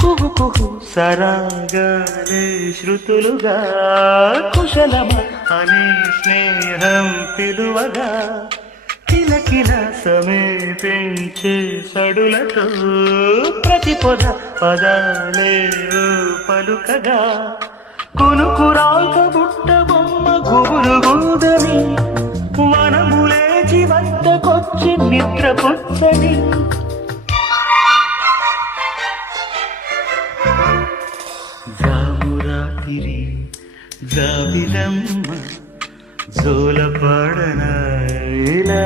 కుహు కుహు సరాగాలే శృతులుగా కుశలమ అనే స్నేహం పిలువగా కిలకిల సమీపించే సడులతో ప్రతి పొద పదాలే పలుకగా కునుకురాక బుట్ట బొమ్మ గుబురు గూదని వనములేచి వద్దకొచ్చి నిద్రపుచ్చని జామురాతిరి జాబిలమ్మ జోలపాడన ఇలా